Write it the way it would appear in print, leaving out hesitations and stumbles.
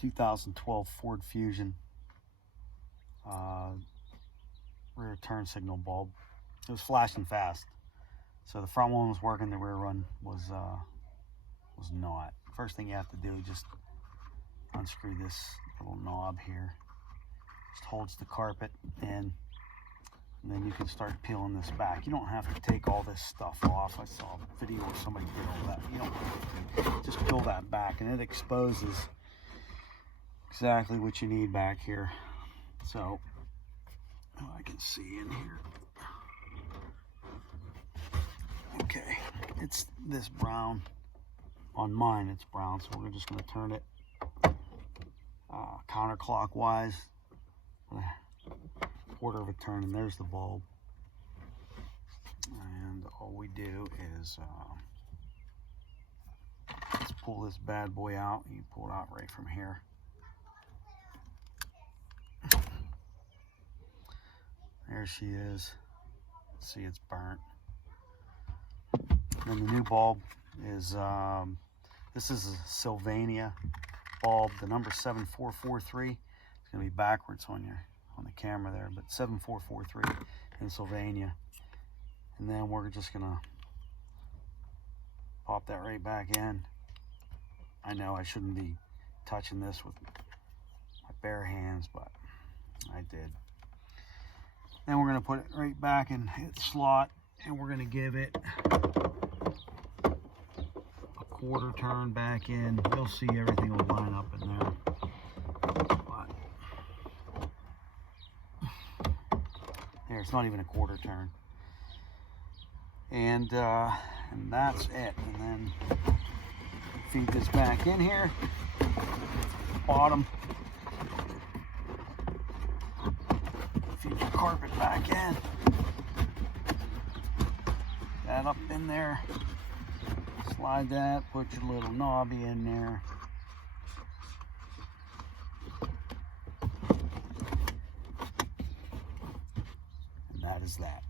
2012 Ford Fusion rear turn signal bulb. It was flashing fast, so the front one was working, the rear one was not. First thing you have to do is just unscrew this little knob here. Just holds the carpet in, and then you can start peeling this back. You don't have to take all this stuff off. I saw a video where somebody did all that. You don't have to. Just peel that back, and it exposes exactly what you need back here. So I can see in here. Okay, it's this brown. On mine it's brown, so we're just going to turn it counterclockwise, a quarter of a turn, and there's the bulb. And all we do is let's pull this bad boy out. You pull it out right from here. There she is. See, it's burnt. And the new bulb is this is a Sylvania bulb. The number 7443. It's gonna be backwards on the camera there, but 7443 in Sylvania. And then we're just gonna pop that right back in. I know I shouldn't be touching this with my bare hands, but I did. Then we're gonna put it right back in its slot, and we're gonna give it a quarter turn back in. You'll see everything will line up in there. But there, it's not even a quarter turn. And that's it. And then feed this back in here. Bottom. Feed your carpet back in. That up in there. Slide that, put your little knobby in there. And that is that.